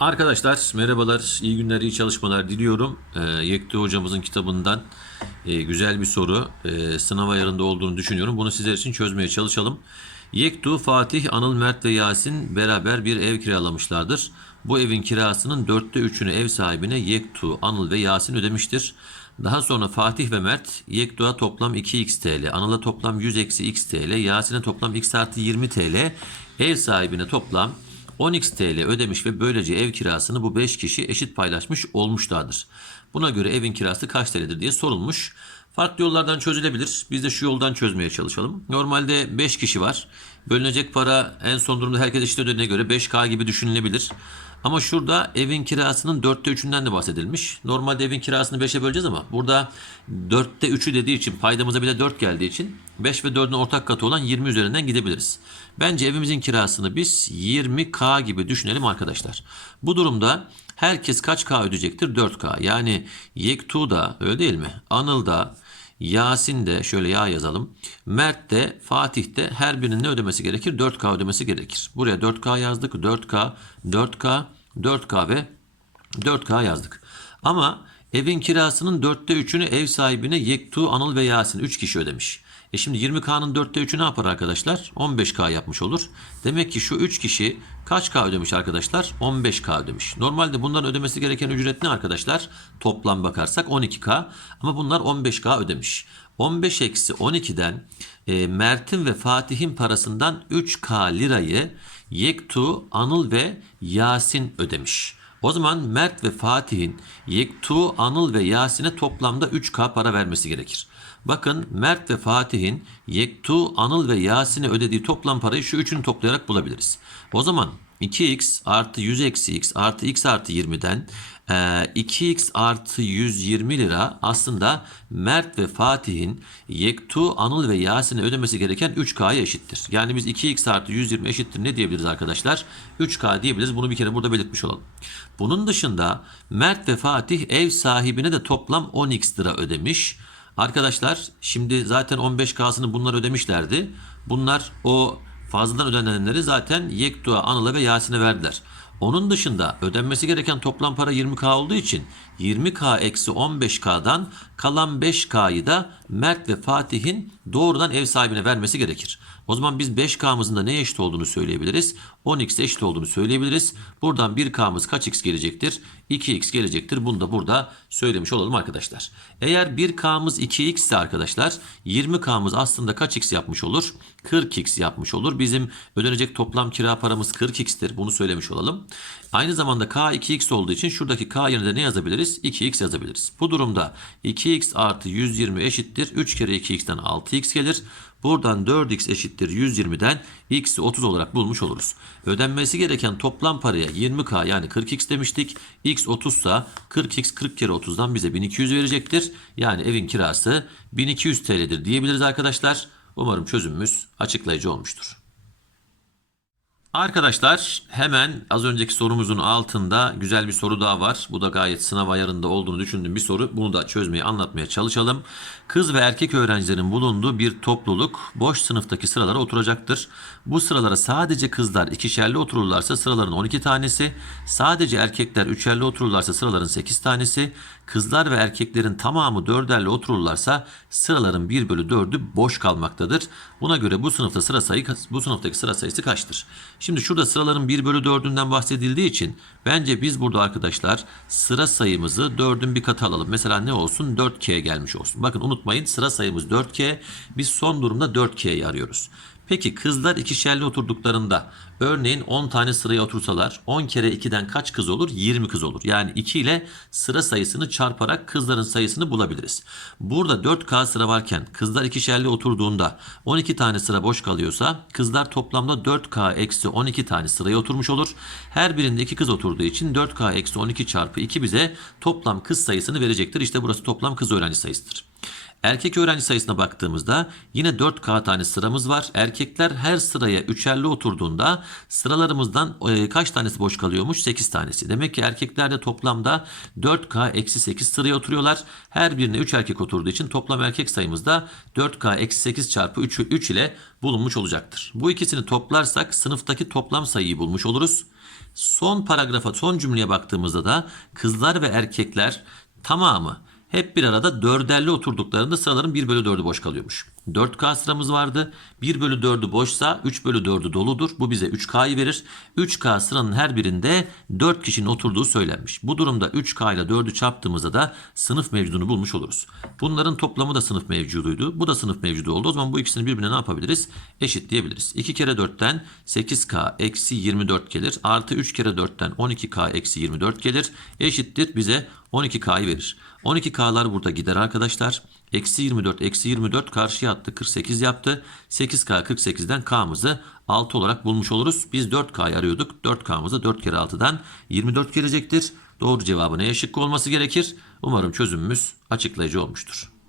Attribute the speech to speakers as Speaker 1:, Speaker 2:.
Speaker 1: Arkadaşlar merhabalar, iyi günler, iyi çalışmalar diliyorum. Ee, Yekti hocamızın kitabından e, güzel bir soru. E, sınav ayarında olduğunu düşünüyorum. Bunu sizler için çözmeye çalışalım. Yektu, Fatih, Anıl, Mert ve Yasin beraber bir ev kiralamışlardır. Bu evin kirasının dörtte üçünü ev sahibine Yektu, Anıl ve Yasin ödemiştir. Daha sonra Fatih ve Mert Yektu'ya toplam 2x TL, Anıl'a toplam 100 eksi x TL, Yasin'e toplam x artı 20 TL, ev sahibine toplam 10x TL ödemiş ve böylece ev kirasını bu 5 kişi eşit paylaşmış olmuşlardır. Buna göre evin kirası kaç TL'dir diye sorulmuş. Farklı yollardan çözülebilir. Biz de şu yoldan çözmeye çalışalım. Normalde 5 kişi var. Bölünecek para en son durumda herkes eşit ödediğine göre 5K gibi düşünülebilir. Ama şurada evin kirasının 4'te 3'ünden de bahsedilmiş. Normalde evin kirasını 5'e böleceğiz ama burada 4'te 3'ü dediği için paydamıza de 4 geldiği için 5 ve 4'ün ortak katı olan 20 üzerinden gidebiliriz. Bence evimizin kirasını biz 20K gibi düşünelim arkadaşlar. Bu durumda herkes kaç K ödeyecektir? 4K. Yani Yektu öyle değil mi? Anıl da Yasin de şöyle ya yazalım. Mert de Fatih de her birinin ne ödemesi gerekir? 4K ödemesi gerekir. Buraya 4K yazdık. 4K, 4K, 4K ve 4K yazdık. Ama evin kirasının 4'te 3'ünü ev sahibine Yektu, Anıl ve Yasin 3 kişi ödemiş. E şimdi 20K'nın 4'te 3'ü ne yapar arkadaşlar? 15K yapmış olur. Demek ki şu 3 kişi kaç K ödemiş arkadaşlar? 15K ödemiş. Normalde bunların ödemesi gereken ücret ne arkadaşlar? Toplam bakarsak 12K ama bunlar 15K ödemiş. 15 eksi 12'den e, Mert'in ve Fatih'in parasından 3K lirayı Yektu, Anıl ve Yasin ödemiş. O zaman Mert ve Fatih'in Yektu, Anıl ve Yasin'e toplamda 3K para vermesi gerekir. Bakın Mert ve Fatih'in Yektu, Anıl ve Yasin'e ödediği toplam parayı şu üçünü toplayarak bulabiliriz. O zaman 2x artı 100 eksi x artı x artı 20'den e, 2x artı 120 lira aslında Mert ve Fatih'in Yektu, Anıl ve Yasin'e ödemesi gereken 3K'ya eşittir. Yani biz 2x artı 120 eşittir ne diyebiliriz arkadaşlar? 3K diyebiliriz. Bunu bir kere burada belirtmiş olalım. Bunun dışında Mert ve Fatih ev sahibine de toplam 10x lira ödemiş. Arkadaşlar şimdi zaten 15K'sını bunlar ödemişlerdi. Bunlar o fazladan ödenenleri zaten Yektu'a, Anıl'a ve Yasin'e verdiler. Onun dışında ödenmesi gereken toplam para 20K olduğu için 20K eksi 15K'dan kalan 5K'yı da Mert ve Fatih'in doğrudan ev sahibine vermesi gerekir. O zaman biz 5K'mızın da neye eşit olduğunu söyleyebiliriz? 10X'e eşit olduğunu söyleyebiliriz. Buradan 1K'mız kaç X gelecektir? 2X gelecektir. Bunu da burada söylemiş olalım arkadaşlar. Eğer 1K'mız 2X ise arkadaşlar 20K'mız aslında kaç X yapmış olur? 40X yapmış olur. Bizim ödenecek toplam kira paramız 40X'tir. Bunu söylemiş olalım. Aynı zamanda K 2X olduğu için şuradaki K yerine ne yazabiliriz? 2X yazabiliriz. Bu durumda 2X artı 120 eşittir. 3 kere 2X'ten 6X gelir. Buradan 4x eşittir 120'den x'i 30 olarak bulmuş oluruz. Ödenmesi gereken toplam paraya 20k yani 40x demiştik. x 30 ise 40x 40 kere 30'dan bize 1200 verecektir. Yani evin kirası 1200 TL'dir diyebiliriz arkadaşlar. Umarım çözümümüz açıklayıcı olmuştur. Arkadaşlar hemen az önceki sorumuzun altında güzel bir soru daha var. Bu da gayet sınav ayarında olduğunu düşündüğüm bir soru. Bunu da çözmeye anlatmaya çalışalım. Kız ve erkek öğrencilerin bulunduğu bir topluluk boş sınıftaki sıralara oturacaktır. Bu sıralara sadece kızlar ikişerli otururlarsa sıraların 12 tanesi, sadece erkekler üçerli otururlarsa sıraların 8 tanesi, kızlar ve erkeklerin tamamı dörderli otururlarsa sıraların 1 bölü 4'ü boş kalmaktadır. Buna göre bu sınıfta sıra sayı bu sınıftaki sıra sayısı kaçtır? Şimdi şurada sıraların 1 bölü 4'ünden bahsedildiği için bence biz burada arkadaşlar sıra sayımızı 4'ün bir katı alalım. Mesela ne olsun? 4K gelmiş olsun. Bakın unutmayın sıra sayımız 4K. Biz son durumda 4K'yi arıyoruz. Peki kızlar ikişerli oturduklarında örneğin 10 tane sıraya otursalar 10 kere 2'den kaç kız olur? 20 kız olur. Yani 2 ile sıra sayısını çarparak kızların sayısını bulabiliriz. Burada 4K sıra varken kızlar ikişerli oturduğunda 12 tane sıra boş kalıyorsa kızlar toplamda 4K eksi 12 tane sıraya oturmuş olur. Her birinde 2 kız oturduğu için 4K eksi 12 çarpı 2 bize toplam kız sayısını verecektir. İşte burası toplam kız öğrenci sayısıdır. Erkek öğrenci sayısına baktığımızda yine 4K tane sıramız var. Erkekler her sıraya üçerli oturduğunda sıralarımızdan e, kaç tanesi boş kalıyormuş? 8 tanesi. Demek ki erkeklerde toplamda 4K eksi 8 sıraya oturuyorlar. Her birine 3 erkek oturduğu için toplam erkek sayımız da 4K eksi 8 çarpı 3, 3 ile bulunmuş olacaktır. Bu ikisini toplarsak sınıftaki toplam sayıyı bulmuş oluruz. Son paragrafa, son cümleye baktığımızda da kızlar ve erkekler tamamı hep bir arada dörderli oturduklarında sıraların 1 bölü 4'ü boş kalıyormuş. 4K sıramız vardı. 1 bölü 4'ü boşsa 3 bölü 4'ü doludur. Bu bize 3K'yı verir. 3K sıranın her birinde 4 kişinin oturduğu söylenmiş. Bu durumda 3K ile 4'ü çarptığımızda da sınıf mevcudunu bulmuş oluruz. Bunların toplamı da sınıf mevcuduydu. Bu da sınıf mevcudu oldu. O zaman bu ikisini birbirine ne yapabiliriz? Eşit diyebiliriz. 2 kere 4'ten 8K eksi 24 gelir. Artı 3 kere 4'ten 12K eksi 24 gelir. Eşittir bize 12K'yı verir. 12K'lar burada gider arkadaşlar. Eksi 24 eksi 24 karşıya attı 48 yaptı. 8K 48'den K'mızı 6 olarak bulmuş oluruz. Biz 4K'yı arıyorduk. 4K'mızı 4 kere 6'dan 24 gelecektir. Doğru cevabı neye şıkkı olması gerekir? Umarım çözümümüz açıklayıcı olmuştur.